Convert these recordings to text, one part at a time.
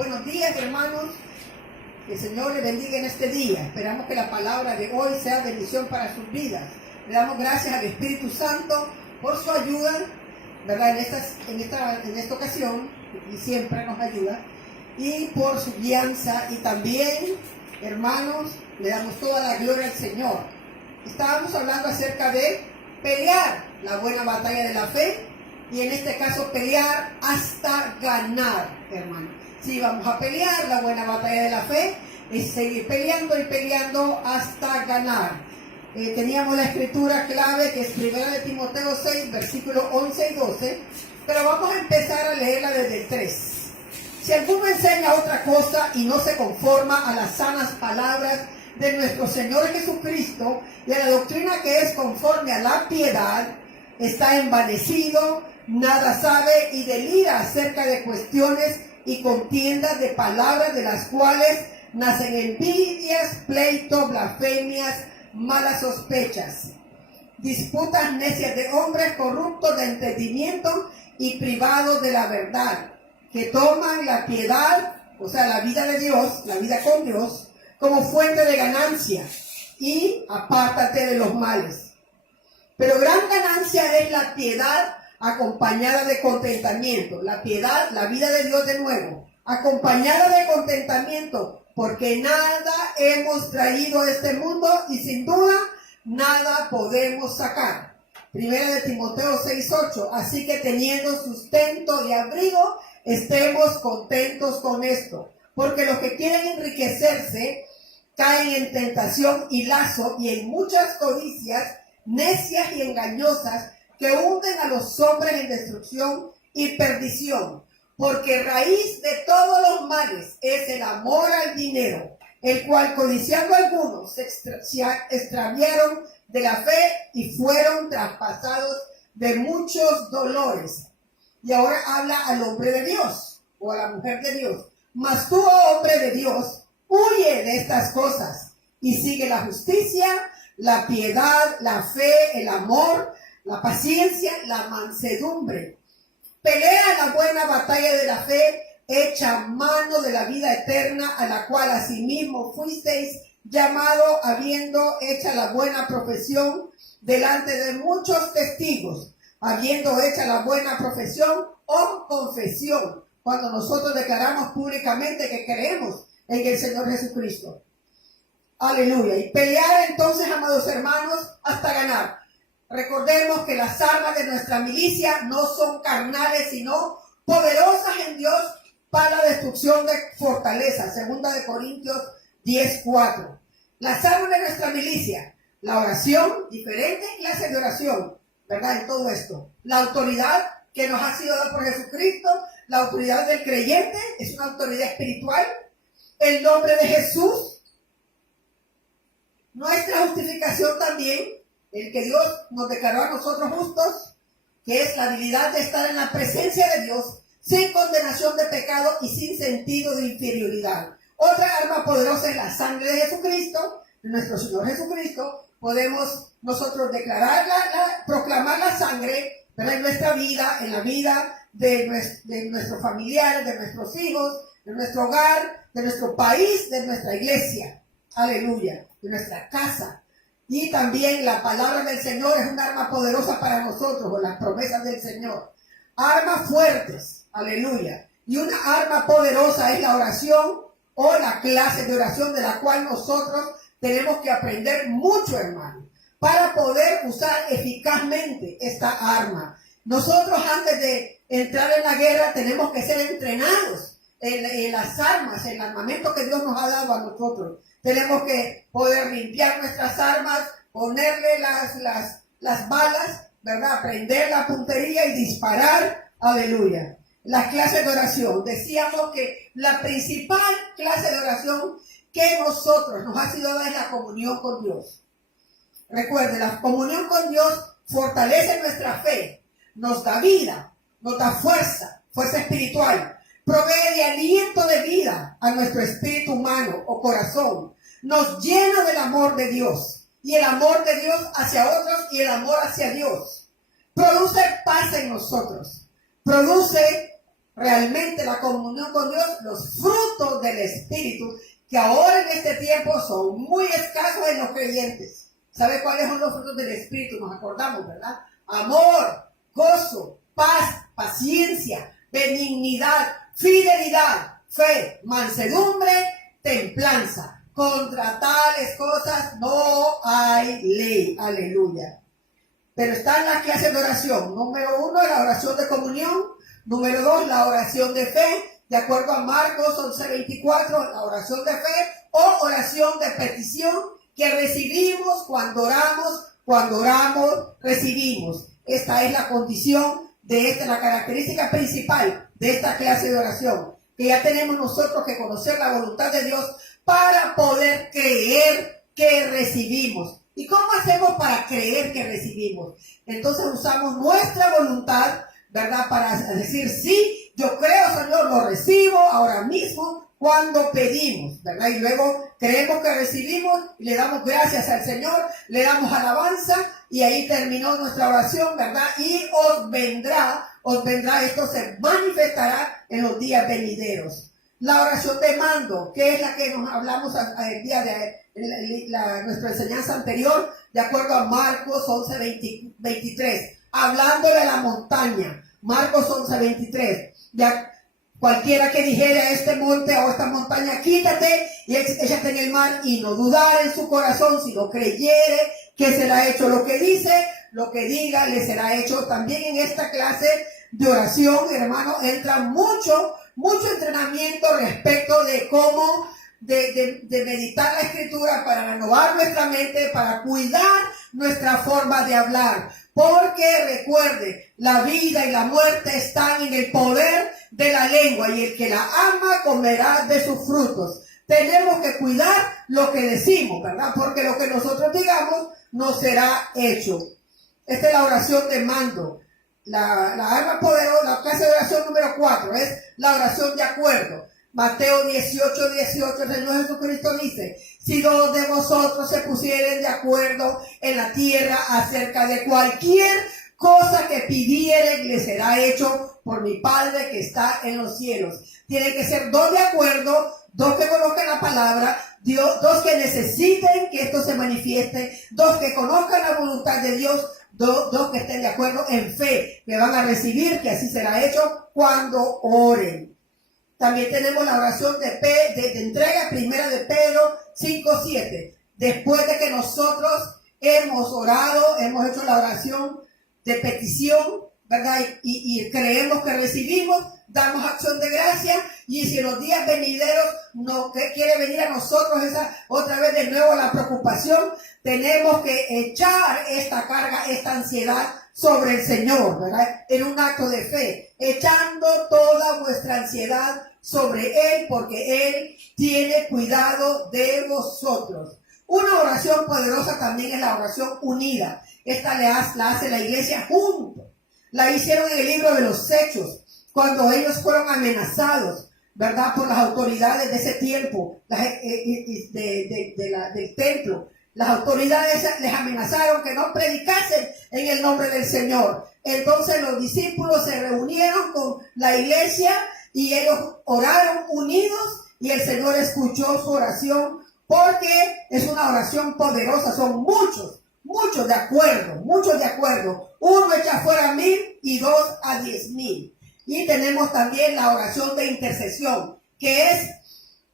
Buenos días, hermanos. Que el Señor les bendiga en este día. Esperamos que la palabra de hoy sea bendición para sus vidas. Le damos gracias al Espíritu Santo por su ayuda, ¿verdad? En esta ocasión, y siempre nos ayuda, y por su guianza. Y también, hermanos, le damos toda la gloria al Señor. Estábamos hablando acerca de pelear la buena batalla de la fe, y en este caso pelear hasta ganar, hermanos. Sí, vamos a pelear la buena batalla de la fe, es seguir peleando y peleando hasta ganar. Teníamos la escritura clave que es 1 de Timoteo 6, versículos 11 y 12, pero vamos a empezar a leerla desde el 3. Si alguno enseña otra cosa y no se conforma a las sanas palabras de nuestro Señor Jesucristo y a la doctrina que es conforme a la piedad, está envanecido, nada sabe y delira acerca de cuestiones y contiendas de palabras, de las cuales nacen envidias, pleitos, blasfemias, malas sospechas, disputas necias de hombres corruptos de entendimiento y privados de la verdad, que toman la piedad, o sea, la vida de Dios, la vida con Dios, como fuente de ganancia, y apártate de los males. Pero gran ganancia es la piedad acompañada de contentamiento. La piedad, la vida de Dios de nuevo, acompañada de contentamiento, porque nada hemos traído a este mundo y sin duda nada podemos sacar. 1 de Timoteo 6:8. Así que teniendo sustento y abrigo, estemos contentos con esto, porque los que quieren enriquecerse caen en tentación y lazo y en muchas codicias necias y engañosas que hunden a los hombres en destrucción y perdición, porque raíz de todos los males es el amor al dinero, el cual codiciando algunos se extraviaron de la fe y fueron traspasados de muchos dolores. Y ahora habla al hombre de Dios o a la mujer de Dios. Mas tú, oh hombre de Dios, huye de estas cosas y sigue la justicia, la piedad, la fe, el amor, la paciencia, la mansedumbre. Pelea la buena batalla de la fe, echa mano de la vida eterna, a la cual asimismo fuisteis llamado, habiendo hecha la buena profesión delante de muchos testigos, habiendo hecha la buena profesión o confesión, cuando nosotros declaramos públicamente que creemos en el Señor Jesucristo. Aleluya. Y pelear entonces, amados hermanos, hasta ganar. Recordemos que las armas de nuestra milicia no son carnales, sino poderosas en Dios para la destrucción de fortalezas. 2 de Corintios 10:4. Las armas de nuestra milicia, la oración, diferentes clases de oración, ¿verdad? En todo esto. La autoridad que nos ha sido dada por Jesucristo, la autoridad del creyente, es una autoridad espiritual. El nombre de Jesús, nuestra justificación también, el que Dios nos declaró a nosotros justos, que es la habilidad de estar en la presencia de Dios, sin condenación de pecado y sin sentido de inferioridad. Otra arma poderosa es la sangre de Jesucristo, de nuestro Señor Jesucristo. Podemos nosotros declararla, proclamar la sangre, pero en nuestra vida, en la vida de nuestros familiares, de nuestros hijos, de nuestro hogar, de nuestro país, de nuestra iglesia. Aleluya. De nuestra casa. Y también la palabra del Señor es un arma poderosa para nosotros, o las promesas del Señor. Armas fuertes, aleluya. Y una arma poderosa es la oración o la clase de oración, de la cual nosotros tenemos que aprender mucho, hermano, para poder usar eficazmente esta arma. Nosotros, antes de entrar en la guerra, tenemos que ser entrenados en las armas, en el armamento que Dios nos ha dado a nosotros. Tenemos que poder limpiar nuestras armas, ponerle las balas, ¿verdad? Prender la puntería y disparar. Aleluya. Las clases de oración. Decíamos que la principal clase de oración que nosotros nos ha sido dada es la comunión con Dios. Recuerde, la comunión con Dios fortalece nuestra fe, nos da vida, nos da fuerza espiritual. Provee de aliento de vida a nuestro espíritu humano o corazón. Nos llena del amor de Dios. Y el amor de Dios hacia otros y el amor hacia Dios. Produce paz en nosotros. Produce realmente la comunión con Dios, los frutos del Espíritu, que ahora en este tiempo son muy escasos en los creyentes. ¿Sabe cuáles son los frutos del Espíritu? Nos acordamos, ¿verdad? Amor, gozo, paz, paciencia, benignidad, fidelidad, fe, mansedumbre, templanza. Contra tales cosas no hay ley. Aleluya. Pero están las clases de oración. Número 1, la oración de comunión. Número 2, la oración de fe. De acuerdo a Marcos 11:24, la oración de fe o oración de petición que recibimos cuando oramos, recibimos. Esta es la condición de esta, la característica principal de esta clase de oración. Que ya tenemos nosotros que conocer la voluntad de Dios para poder creer que recibimos. ¿Y cómo hacemos para creer que recibimos? Entonces usamos nuestra voluntad, ¿verdad? Para decir, sí, yo creo, Señor, lo recibo ahora mismo cuando pedimos, ¿verdad? Y luego creemos que recibimos y le damos gracias al Señor, le damos alabanza y ahí terminó nuestra oración, ¿verdad? Y os vendrá, esto se manifestará en los días venideros. La oración de mando, que es la que nos hablamos el día de nuestra enseñanza anterior, de acuerdo a Marcos 11:23, hablando de la montaña. Marcos 11:23, ya cualquiera que dijera a este monte o a esta montaña, quítate y échate en el mar, y no dudar en su corazón, sino creyere que será hecho lo que dice, lo que diga le será hecho. También en esta clase de oración, hermano, entra mucho entrenamiento respecto de cómo de meditar la escritura para renovar nuestra mente, para cuidar nuestra forma de hablar. Porque recuerde, la vida y la muerte están en el poder de la lengua, y el que la ama comerá de sus frutos. Tenemos que cuidar lo que decimos, ¿verdad? Porque lo que nosotros digamos no será hecho. Esta es la oración de mando. La arma poderosa, la clase de oración número 4 es la oración de acuerdo. Mateo 18:18, el Señor Jesucristo dice, si dos de vosotros se pusieren de acuerdo en la tierra acerca de cualquier cosa que pidieren, le será hecho por mi Padre que está en los cielos. Tiene que ser dos de acuerdo, dos que conozcan la palabra, dos que necesiten que esto se manifieste, dos que conozcan la voluntad de Dios, dos que estén de acuerdo en fe, que van a recibir, que así será hecho cuando oren. También tenemos la oración de entrega, primera de Pedro 5:7. Después de que nosotros hemos orado, hemos hecho la oración de petición, ¿verdad? Y creemos que recibimos, damos acción de gracia, y si en los días venideros no quiere venir a nosotros otra vez de nuevo la preocupación, tenemos que echar esta carga, esta ansiedad sobre el Señor, ¿verdad? En un acto de fe, echando toda vuestra ansiedad sobre Él, porque Él tiene cuidado de vosotros. Una oración poderosa también es la oración unida. Esta la hace la iglesia junto. La hicieron en el libro de los Hechos, cuando ellos fueron amenazados, ¿verdad? Por las autoridades de ese tiempo, del templo. Las autoridades les amenazaron que no predicasen en el nombre del Señor. Entonces los discípulos se reunieron con la iglesia y ellos oraron unidos, y el Señor escuchó su oración, porque es una oración poderosa. Son muchos de acuerdo. Uno echa fuera 1,000 y 2 a 10,000. Y tenemos también la oración de intercesión, que es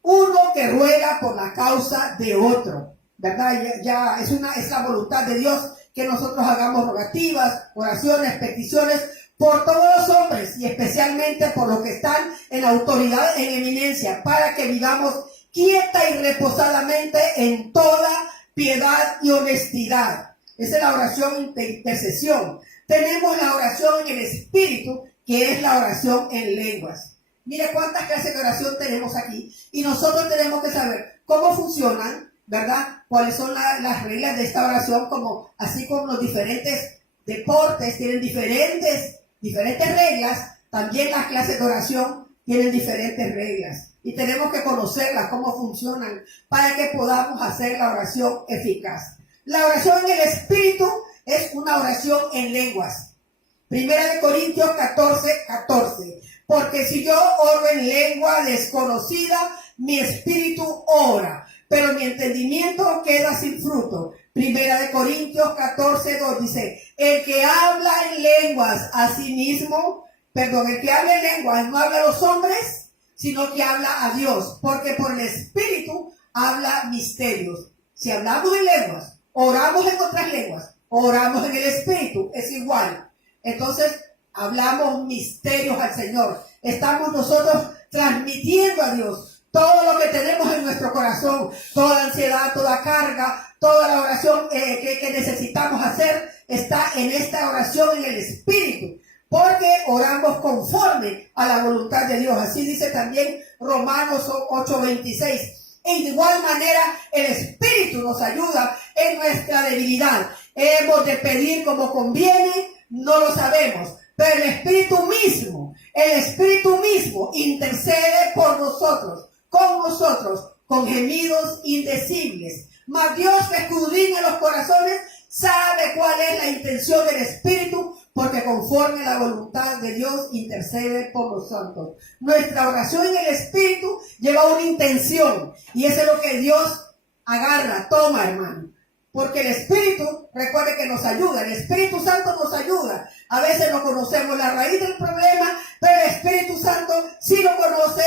uno que ruega por la causa de otro, ¿verdad? Ya es la voluntad de Dios que nosotros hagamos rogativas, oraciones, peticiones por todos los hombres, y especialmente por los que están en autoridad, en eminencia, para que vivamos quieta y reposadamente en toda piedad y honestidad. Esa es la oración de intercesión. Tenemos la oración en el Espíritu, que es la oración en lenguas. Mire cuántas clases de oración tenemos aquí, y nosotros tenemos que saber cómo funcionan, ¿verdad? Cuáles son las reglas de esta oración, así como los diferentes deportes tienen diferentes reglas, también las clases de oración tienen diferentes reglas. Y tenemos que conocerlas, cómo funcionan, para que podamos hacer la oración eficaz. La oración en el Espíritu es una oración en lenguas. Primera de Corintios 14:14. porque si yo oro en lengua desconocida, mi espíritu ora, pero mi entendimiento queda sin fruto. Primera de Corintios 14:2 dice, el que habla en lenguas a sí mismo, el que habla en lenguas no habla a los hombres, sino que habla a Dios, porque por el espíritu habla misterios. Si hablamos en lenguas, oramos en otras lenguas, oramos en el espíritu, es igual. Entonces, hablamos misterios al Señor. Estamos nosotros transmitiendo a Dios todo lo que tenemos en nuestro corazón, toda ansiedad, toda carga, toda la oración que necesitamos hacer, está en esta oración en el espíritu, porque oramos conforme a la voluntad de Dios. Así dice también Romanos 8:26. En igual manera, el Espíritu nos ayuda en nuestra debilidad. Hemos de pedir como conviene, no lo sabemos, pero el Espíritu mismo intercede por nosotros, con gemidos indecibles. Mas Dios que escudriña los corazones sabe cuál es la intención del Espíritu, porque conforme a la voluntad de Dios intercede por los santos. Nuestra oración en el Espíritu lleva una intención, y eso es lo que Dios agarra, toma, hermano. Porque el Espíritu, recuerde que nos ayuda, el Espíritu Santo nos ayuda. A veces no conocemos la raíz del problema, pero el Espíritu Santo sí lo conoce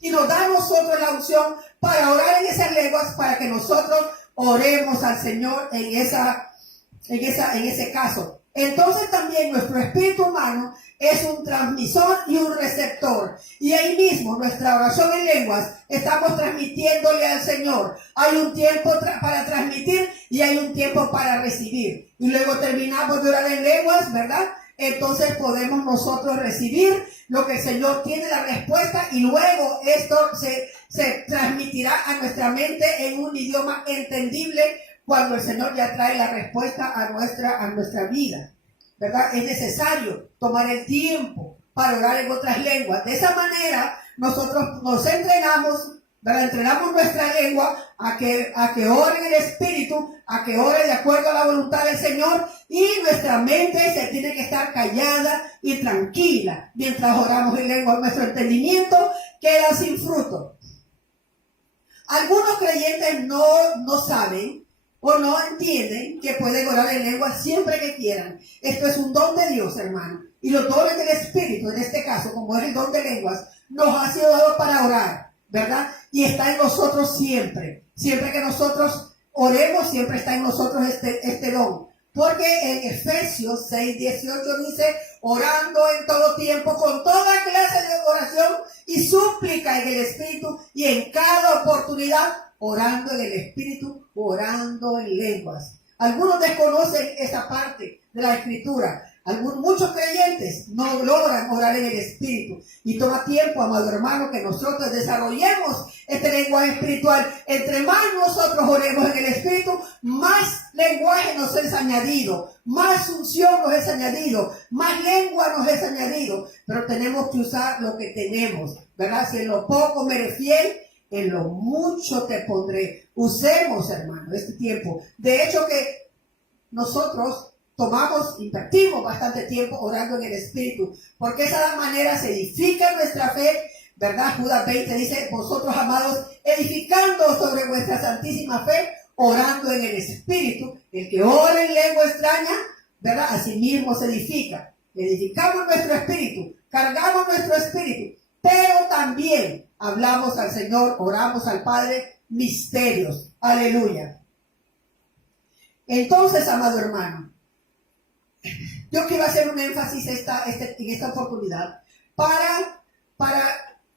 y nos da a nosotros la unción para orar en esas lenguas, para que nosotros oremos al Señor en ese caso. Entonces también nuestro espíritu humano es un transmisor y un receptor. Y ahí mismo nuestra oración en lenguas estamos transmitiéndole al Señor. Hay un tiempo para transmitir y hay un tiempo para recibir. Y luego terminamos de orar en lenguas, ¿verdad? Entonces podemos nosotros recibir lo que el Señor tiene la respuesta, y luego esto se transmitirá a nuestra mente en un idioma entendible cuando el Señor ya trae la respuesta a nuestra vida, ¿verdad? Es necesario tomar el tiempo para orar en otras lenguas. De esa manera nosotros nos entrenamos, ¿verdad? Entrenamos nuestra lengua a que ore en el Espíritu, a que ore de acuerdo a la voluntad del Señor, y nuestra mente se tiene que estar callada y tranquila mientras oramos en lengua. Nuestro entendimiento queda sin fruto. Algunos creyentes no saben o no entienden que pueden orar en lengua siempre que quieran. Esto es un don de Dios, hermano. Y los dones del Espíritu, en este caso, como es el don de lenguas, nos ha sido dado para orar, ¿verdad? Y está en nosotros siempre. Siempre que nosotros oremos, siempre está en nosotros este don. Porque en Efesios 6:18 dice, orando en todo tiempo, con toda clase de oración y súplica en el Espíritu, y en cada oportunidad, orando en el Espíritu, orando en lenguas. Algunos desconocen esa parte de la Escritura. Muchos creyentes no logran orar en el Espíritu. Y toma tiempo, amado hermano, que nosotros desarrollemos este lenguaje espiritual. Entre más nosotros oremos en el Espíritu, más lenguaje nos es añadido, más unción nos es añadido, más lengua nos es añadido. Pero tenemos que usar lo que tenemos, ¿verdad? Si en lo poco me eres fiel, en lo mucho te pondré. Usemos, hermano, este tiempo. De hecho que nosotros invertimos bastante tiempo orando en el Espíritu, porque de esa manera se edifica nuestra fe, ¿verdad? Judas 20 dice, vosotros, amados, edificando sobre vuestra santísima fe, orando en el Espíritu. El que ora en lengua extraña, ¿verdad? Así mismo se edifica. Edificamos nuestro espíritu, cargamos nuestro espíritu, pero también hablamos al Señor, oramos al Padre, misterios. Aleluya. Entonces, amado hermano, yo quiero hacer un énfasis en esta oportunidad para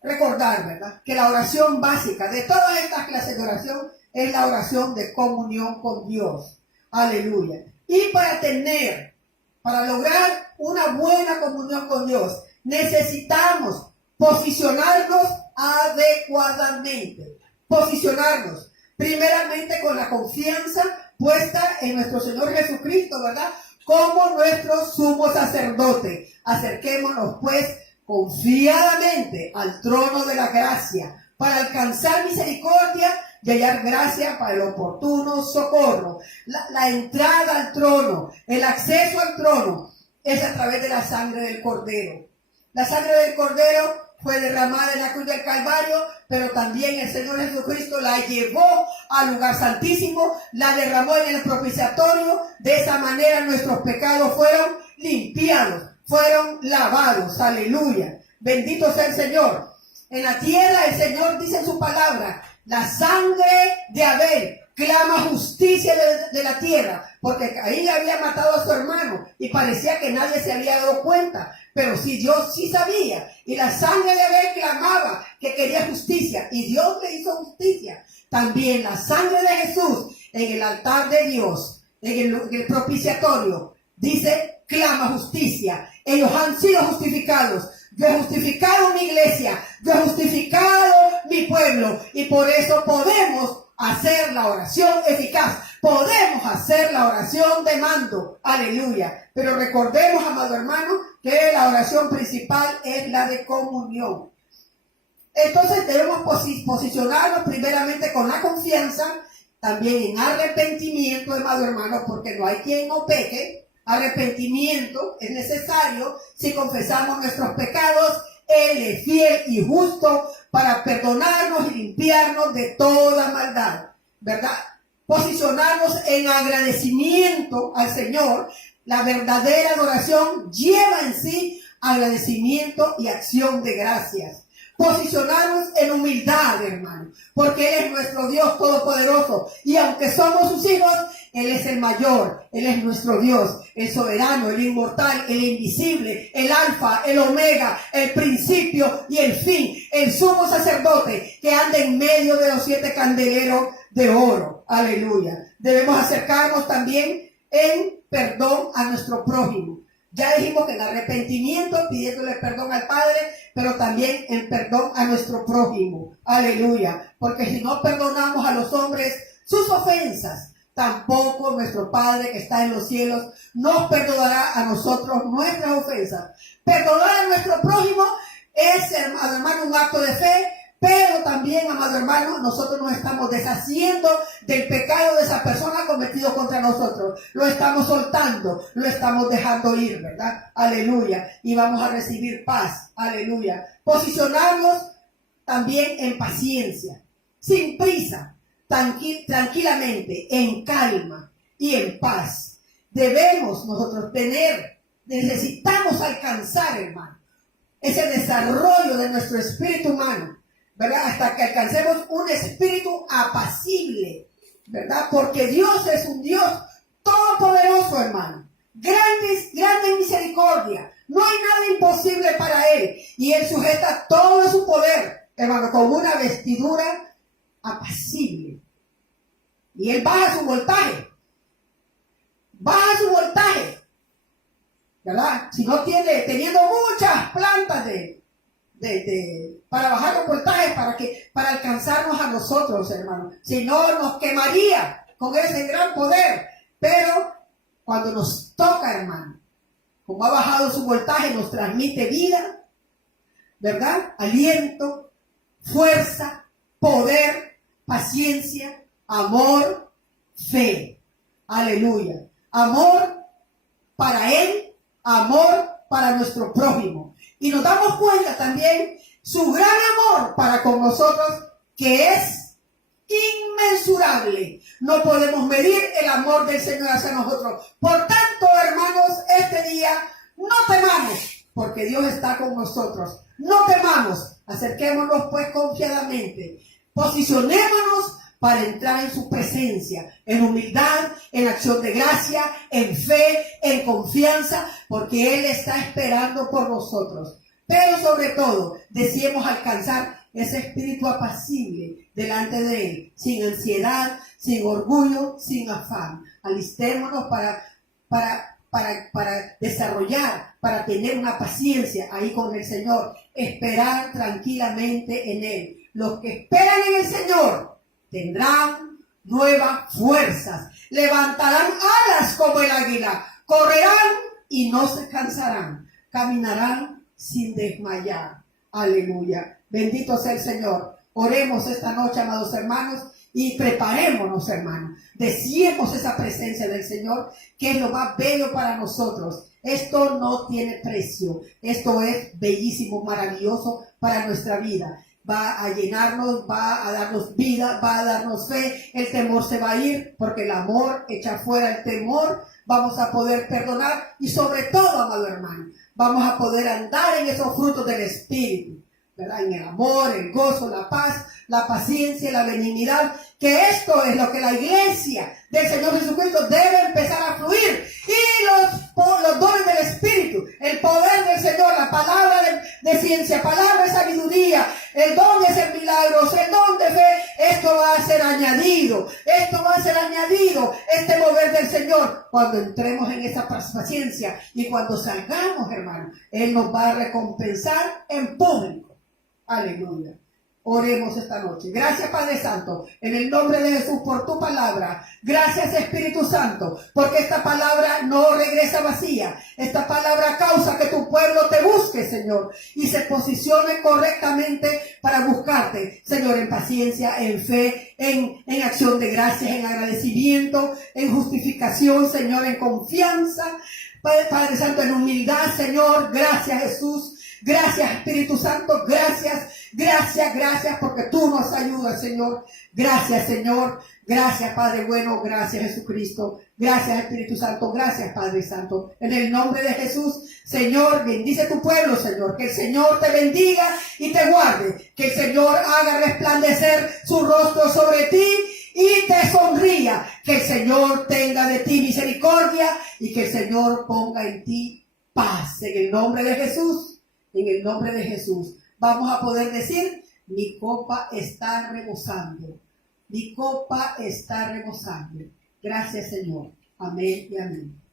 recordar, ¿verdad?, que la oración básica de todas estas clases de oración es la oración de comunión con Dios. Aleluya. Y para lograr una buena comunión con Dios, necesitamos posicionarnos adecuadamente. Posicionarnos primeramente con la confianza puesta en nuestro Señor Jesucristo, ¿verdad?, como nuestro sumo sacerdote. Acerquémonos pues confiadamente al trono de la gracia para alcanzar misericordia y hallar gracia para el oportuno socorro. La entrada al trono, el acceso al trono es a través de la sangre del Cordero. La sangre del Cordero fue derramada en la cruz del Calvario, pero también el Señor Jesucristo la llevó al lugar santísimo, la derramó en el propiciatorio. De esa manera nuestros pecados fueron limpiados, fueron lavados. Aleluya. Bendito sea el Señor. En la tierra el Señor dice en su palabra, la sangre de Abel clama justicia de la tierra, porque ahí había matado a su hermano y parecía que nadie se había dado cuenta, pero sí, Dios sí sabía, y la sangre de Abel clamaba que quería justicia, y Dios le hizo justicia. También la sangre de Jesús en el altar de Dios, en el propiciatorio, dice, clama justicia. Ellos han sido justificados. Yo he justificado mi iglesia, yo he justificado mi pueblo, y por eso podemos hacer la oración eficaz, podemos hacer la oración de mando. Aleluya. Pero recordemos, amado hermano, que la oración principal es la de comunión. Entonces debemos posicionarnos primeramente con la confianza, también en arrepentimiento, amado hermano, porque no hay quien no peque. Arrepentimiento es necesario si confesamos nuestros pecados. Él es fiel y justo para perdonarnos y limpiarnos de toda maldad, ¿verdad? Posicionarnos en agradecimiento al Señor. La verdadera adoración lleva en sí agradecimiento y acción de gracias. Posicionarnos en humildad, hermano, porque Él es nuestro Dios todopoderoso, y aunque somos sus hijos, Él es el mayor, Él es nuestro Dios, el soberano, el inmortal, el invisible, el alfa, el omega, el principio y el fin, el sumo sacerdote que anda en medio de los 7 candeleros de oro. Aleluya. Debemos acercarnos también en perdón a nuestro prójimo. Ya dijimos que en arrepentimiento, pidiéndole perdón al Padre, pero también en perdón a nuestro prójimo. Aleluya. Porque si no perdonamos a los hombres sus ofensas, tampoco nuestro Padre que está en los cielos nos perdonará a nosotros nuestras ofensas. Perdonar a nuestro prójimo es, hermano, un acto de fe, pero también, amado hermano, nosotros nos estamos deshaciendo del pecado de esa persona cometido contra nosotros. Lo estamos soltando, lo estamos dejando ir, ¿verdad? Aleluya. Y vamos a recibir paz. Aleluya. Posicionarnos también en paciencia, sin prisa, tranquilamente, en calma y en paz. Debemos nosotros necesitamos alcanzar, hermano, ese desarrollo de nuestro espíritu humano, ¿verdad? Hasta que alcancemos un espíritu apacible, ¿verdad? Porque Dios es un Dios todopoderoso, hermano. Grande misericordia. No hay nada imposible para Él. Y Él sujeta todo su poder, hermano, con una vestidura apacible. Y Él baja su voltaje. Baja su voltaje, ¿verdad? Si no teniendo muchas plantas para bajar los voltajes, para alcanzarnos a nosotros, hermano. Si no, nos quemaría con ese gran poder. Pero cuando nos toca, hermano, como ha bajado su voltaje, nos transmite vida, ¿verdad? Aliento, fuerza, poder, paciencia, amor, fe. Aleluya. Amor para Él, amor para nuestro prójimo. Y nos damos cuenta también su gran amor para con nosotros, que es inmensurable. No podemos medir el amor del Señor hacia nosotros. Por tanto, hermanos, este día no temamos, porque Dios está con nosotros. No temamos, acerquémonos pues confiadamente. Posicionémonos para entrar en su presencia, en humildad, en acción de gracia, en fe, en confianza, porque Él está esperando por nosotros. Pero sobre todo, deseemos alcanzar ese espíritu apacible delante de Él, sin ansiedad, sin orgullo, sin afán. Alistémonos para desarrollar, para tener una paciencia ahí con el Señor, esperar tranquilamente en Él. Los que esperan en el Señor tendrán nuevas fuerzas, levantarán alas como el águila, correrán y no se cansarán, caminarán sin desmayar. Aleluya. Bendito sea el Señor. Oremos esta noche, amados hermanos, y preparémonos, hermanos. Deseemos esa presencia del Señor, que es lo más bello para nosotros. Esto no tiene precio. Esto es bellísimo, maravilloso para nuestra vida. Va a llenarnos, va a darnos vida, va a darnos fe. El temor se va a ir porque el amor echa fuera el temor. Vamos a poder perdonar y sobre todo, amado hermano, vamos a poder andar en esos frutos del Espíritu, ¿verdad? En el amor, el gozo, la paz, la paciencia, la benignidad, que esto es lo que la iglesia del Señor Jesucristo debe empezar a fluir. Y los dones del Espíritu, el poder del Señor, la palabra de ciencia, palabra de sabiduría, el don de hacer milagros, el don de fe, esto va a ser añadido, este mover del Señor, cuando entremos en esa paciencia y cuando salgamos, hermano, Él nos va a recompensar en público. Aleluya. Oremos esta noche. Gracias, Padre Santo, en el nombre de Jesús por tu palabra. Gracias, Espíritu Santo, porque esta palabra no regresa vacía. Esta palabra causa que tu pueblo te busque, Señor, y se posicione correctamente para buscarte, Señor, en paciencia, en fe, en acción de gracias, en agradecimiento, en justificación, Señor, en confianza. Padre Santo, en humildad, Señor. Gracias, Jesús. Gracias, Espíritu Santo, gracias, porque tú nos ayudas, Señor. Gracias, Señor. Gracias, Padre bueno. Gracias, Jesucristo. Gracias, Espíritu Santo. Gracias, Padre Santo. En el nombre de Jesús, Señor, bendice tu pueblo, Señor. Que el Señor te bendiga y te guarde. Que el Señor haga resplandecer su rostro sobre ti y te sonría. Que el Señor tenga de ti misericordia y que el Señor ponga en ti paz. En el nombre de Jesús. En el nombre de Jesús, vamos a poder decir, mi copa está rebosando. Mi copa está rebosando. Gracias, Señor. Amén y amén.